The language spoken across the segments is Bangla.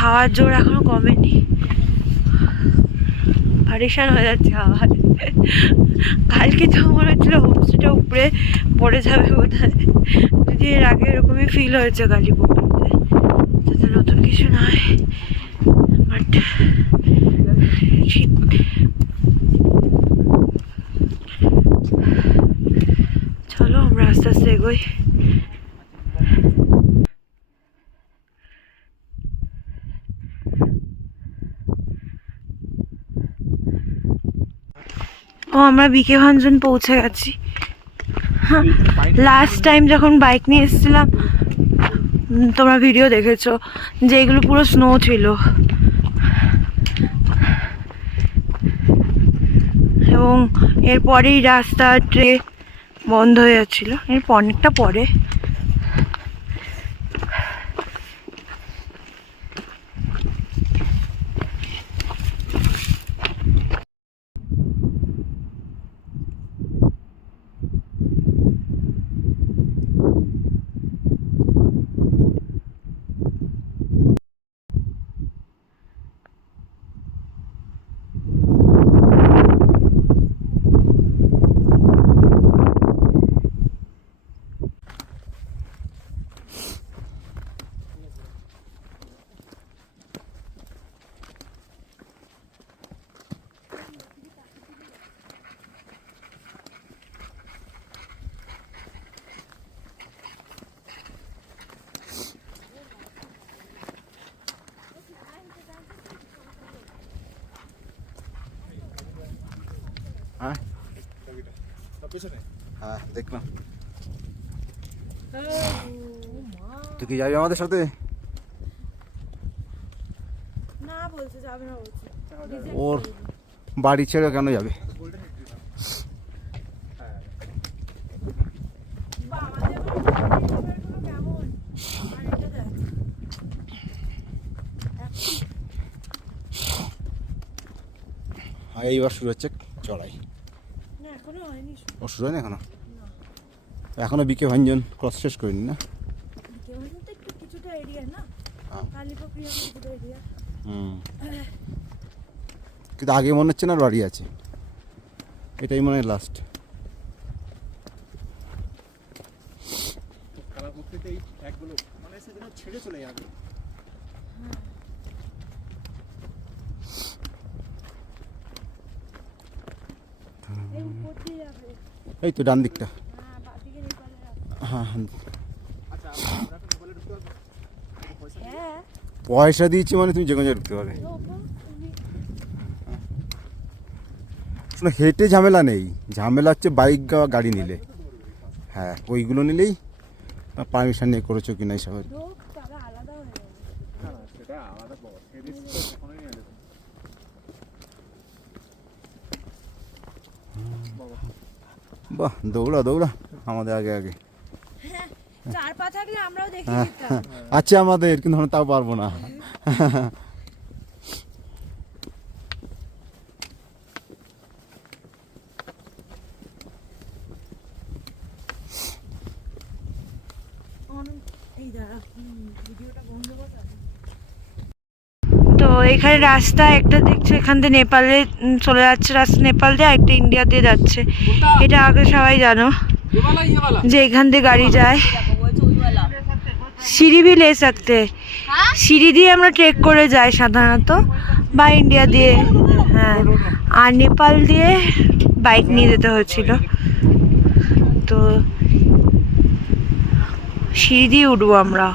হাওয়ার জোর এখনো কমেনি, পারেশান হয়ে যাচ্ছে হাওয়া। কালকে তো মনে হচ্ছিল হোমস্টেটা উপরে পড়ে যাবে বোধহয়, যদি এর আগে এরকমই ফিল হয়েছে কালীপুকুরতে, যাতে নতুন কিছু নয়। বাট চলো আমরা আস্তে আস্তে এগোই। ও আমরা বিকে ভাঞ্জন পৌঁছে গেছি। লাস্ট টাইম যখন বাইক নিয়ে এসেছিলাম তোমরা ভিডিও দেখেছো যে এগুলো পুরো স্নো ছিল, এবং এরপরেই রাস্তা ট্রেন বন্ধ হয়ে যাচ্ছিল, এরপর অনেকটা পরে। হ্যাঁ দেখলাম। তুই কি যাবি আমাদের সাথে? না বলছে যাবে না, বলছে ওর বাড়ি ছেড়ে কেন যাবে? এইবার শুরু হচ্ছে চড়াই। ও শুরু হয় না এখনো? এখনো বিকে ভাঞ্জন ক্রস শেষ করিনি না? কিন্তু আগে মনে হচ্ছে না বাড়ি আছে, এটাই মনে হয় লাস্ট। এই তো ডান দিকটা। হ্যাঁ পয়সা দিয়েছি মানে তুমি যে কোনো জায়গায় ঢুকতে পারবে। হেঁটে ঝামেলা নেই, ঝামেলা হচ্ছে বাইক গাড়ি নিলে। হ্যাঁ ওইগুলো নিলেই পারমিশন নিয়ে করেছো কিনা এইসব। বাহ দৌড়া দৌড়া আমাদের আগে আগে। আছে আমাদের, কিন্তু আমরা তাও পারবো না। তো এখানে রাস্তা একটা দেখছো, এখান থেকে নেপালে চলে যাচ্ছে রাস্তা, নেপাল দিয়ে একটা ইন্ডিয়া দিয়ে যাচ্ছে। এটা আগে সবাই জানো যে এখান দিয়ে গাড়ি যায়। সিঁড়ি ভি লে সকতে, সিঁড়ি দিয়ে আমরা ট্রেক করে যাই সাধারণত, বা ইন্ডিয়া দিয়ে। হ্যাঁ আর নেপাল দিয়ে বাইক নিয়ে যেতে হয়েছিল, তো সিঁড়ি দিয়ে উঠবো আমরা।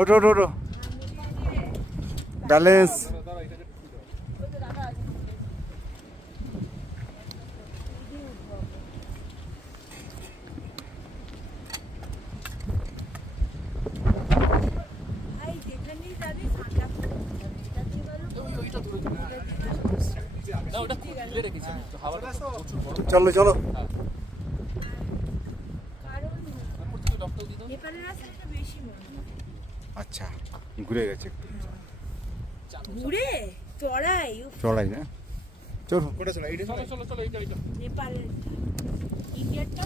ওঠো ওঠো ওঠো, ব্যালেন্স। চলো চলো। আচ্ছা ঘুরে গেছে একটু। ঘুরে চড়াই চড়াই না চলো নেপালের ইন্ডিয়ারটা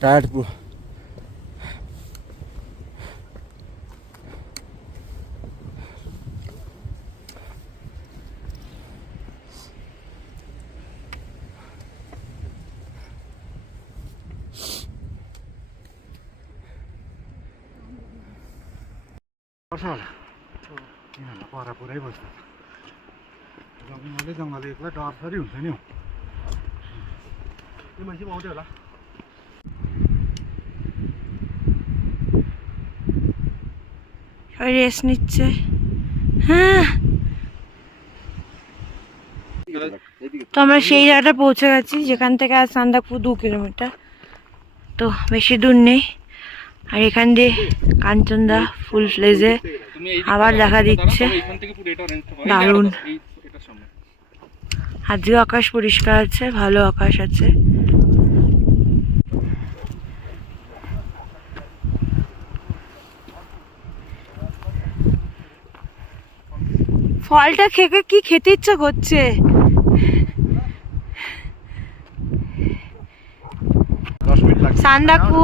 টায়ার্ড পুরো पर पुरै बस्छ जङ्गलले एक्लै डर सरी हुन्छ नि हौ त्यो मान्छे पनि आउँथ्यो होला রেস্ট নিচ্ছে হ্যাঁ তো আমরা সেই জায়গাটা পৌঁছে গেছি যেখান থেকে আর সান্দাকফু 2 কিলোমিটার তো বেশি দূর নেই আর এখান দিয়ে কাঞ্চনদা ফুল ফ্লেজে আবার দেখা দিচ্ছে দারুণ আজকে আকাশ পরিষ্কার আছে ভালো আকাশ আছে ফলটা খেয়ে কি খেতে ইচ্ছা করছে সান্দাকফু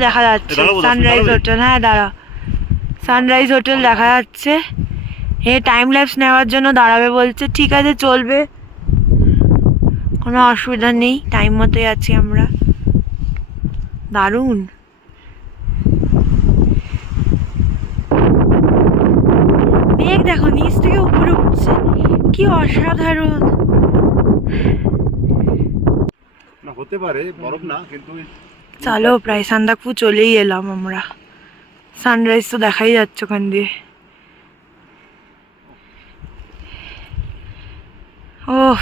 দেখা যাচ্ছে সানরাইজ হোটেল হ্যাঁ দাঁড়াও সানরাইজ হোটেল দেখা যাচ্ছে এ টাইম ল্যাপস নেওয়ার জন্য দাঁড়াবে বলছে ঠিক আছে চলবে কোনো অসুবিধা নেই টাইম মতোই আছি আমরা দারুণ মেঘ দেখো নিচ থেকে উপরে উঠছে কি অসাধারণ না হতে পারে বরফ না কিন্তু চলো প্রায় সান্দাকফু চলেই এলাম আমরা সানরাইজ তো দেখাই যাচ্ছে ওখান দিয়ে ওহ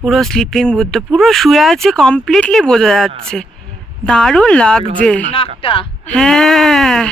পুরো স্লিপিং বুদ্ধ পুরো শুয়ে আছে কমপ্লিটলি বোঝা যাচ্ছে দারুণ লাগছে হ্যাঁ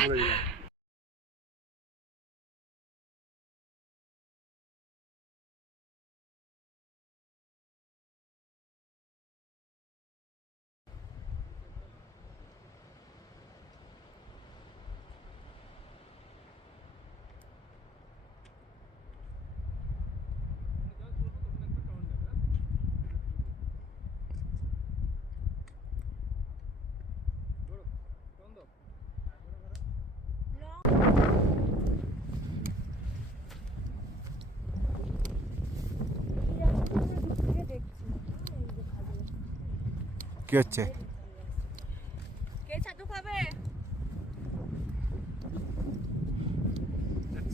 কি হচ্ছে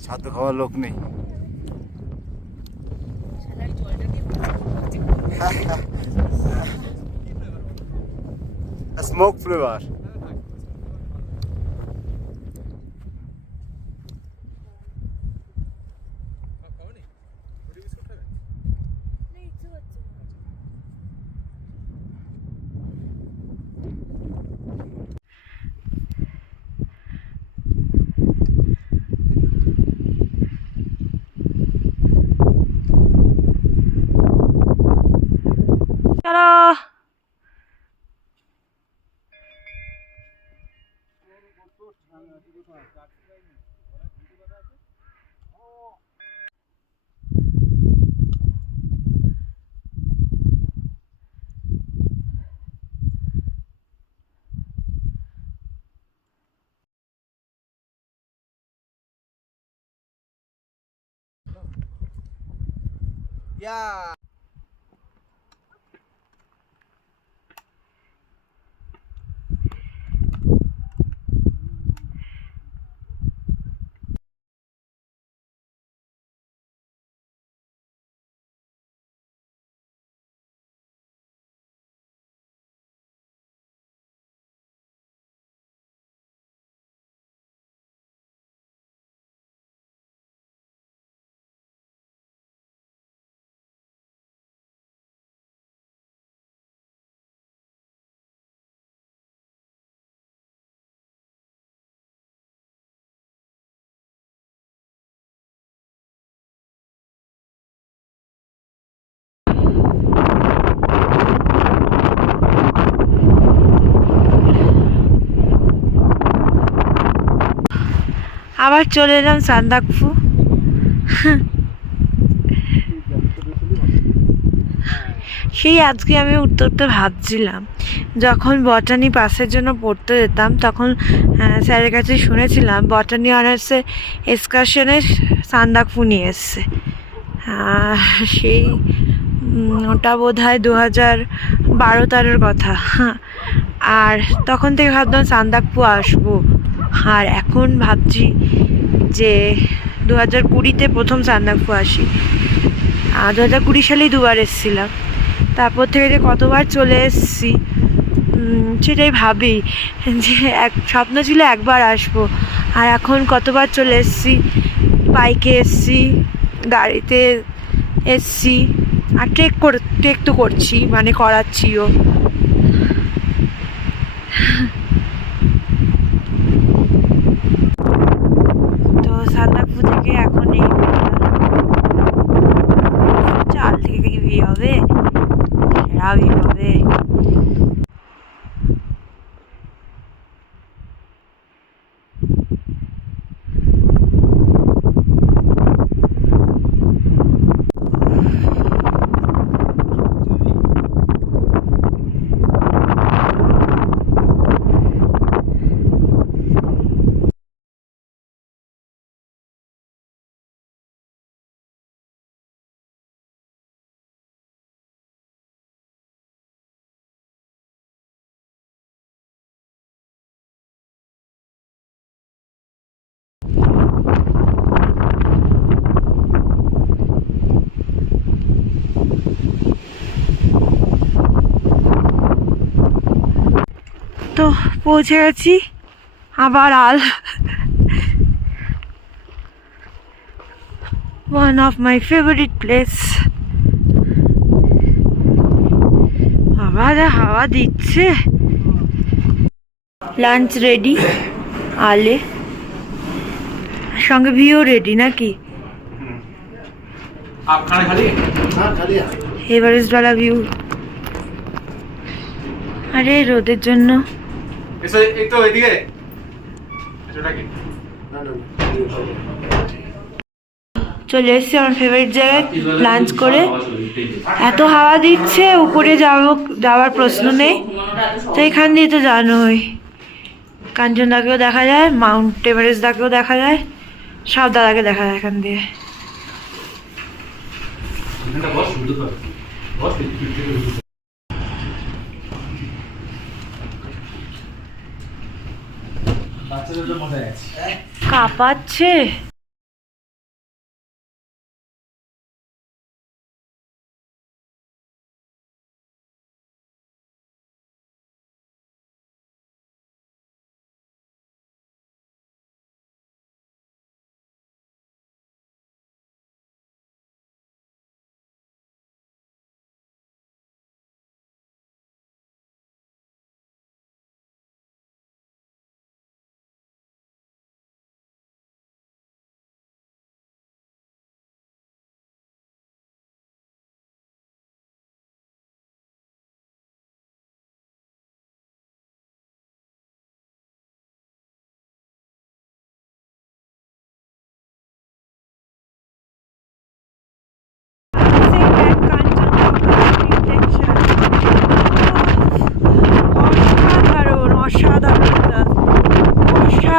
ছাতু খাওয়ার লোক নেই স্মোক ফ্লেভার Yeah. আবার চলে এলাম সান্দাকফু। সেই আজকে আমি উঠতে উঠতে ভাবছিলাম, যখন বটানি পাসের জন্য পড়তে যেতাম তখন স্যারের কাছে শুনেছিলাম বটানি অনার্সের এক্সকারশনে সান্দাকফু নিয়ে এসছে। সেই ওটা বোধ হয় 2012-13 কথা। আর তখন থেকে ভাবতাম সান্দাকফু আসবো, আর এখন ভাবছি যে 2020-তে প্রথম সান্দাকফু আসি। 2020 সালেই দুবার এসেছিলাম, তারপর থেকে যে কতবার চলে এসেছি সেটাই ভাবি, যে স্বপ্ন ছিল একবার আসবো, আর এখন কতবার চলে এসেছি। বাইকে এসেছি, গাড়িতে এসেছি, আর ট্রেক তো করছি, মানে করাচ্ছিও। তো সান্দাকফু থেকে এখন এই চাল থেকে কি বিয়ে হবে, রাবি হবে। তো পৌঁছে গেছি আবার one of my favorite place. আবার হাওয়া দিচ্ছে। লাঞ্চ রেডি, আলে সঙ্গে ভিও রেডি নাকি? এভারেস্ট वाला ভিউ। আরে রোদের জন্য চলে এসেছি আমার ফেভারিট জায়গায় লাঞ্চ করে। এত হাওয়া দিচ্ছে, উপরে যাওয়ার প্রশ্ন নেই, তো এখান দিয়ে তো জানোই কাঞ্চনদাকেও দেখা যায়, মাউন্ট এভারেস্ট দাকেও দেখা যায়, সব দাদাকে দেখা যায় এখান দিয়ে। কাঁপাচ্ছে।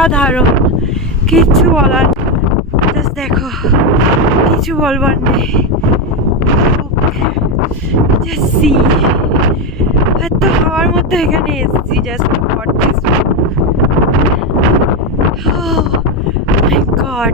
অসাধারণ, কিচ্ছু বলার, জাস্ট দেখো, কিছু বলবার নেই। জাস্ট সি, এত হাওয়ার মধ্যে এখানে এসেছি just for this. Oh my God.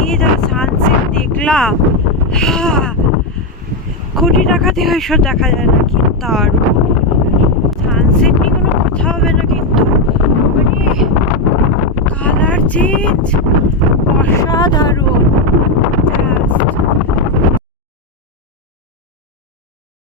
এই যা সানসেট দেখলাম, কোটি টাকা দিয়ে ওইসব দেখা যায় না, কি তার সানসেট নিয়ে কোনো কথা হবে না, কিন্তু মানে কালার চেঞ্জ অসাধারণ।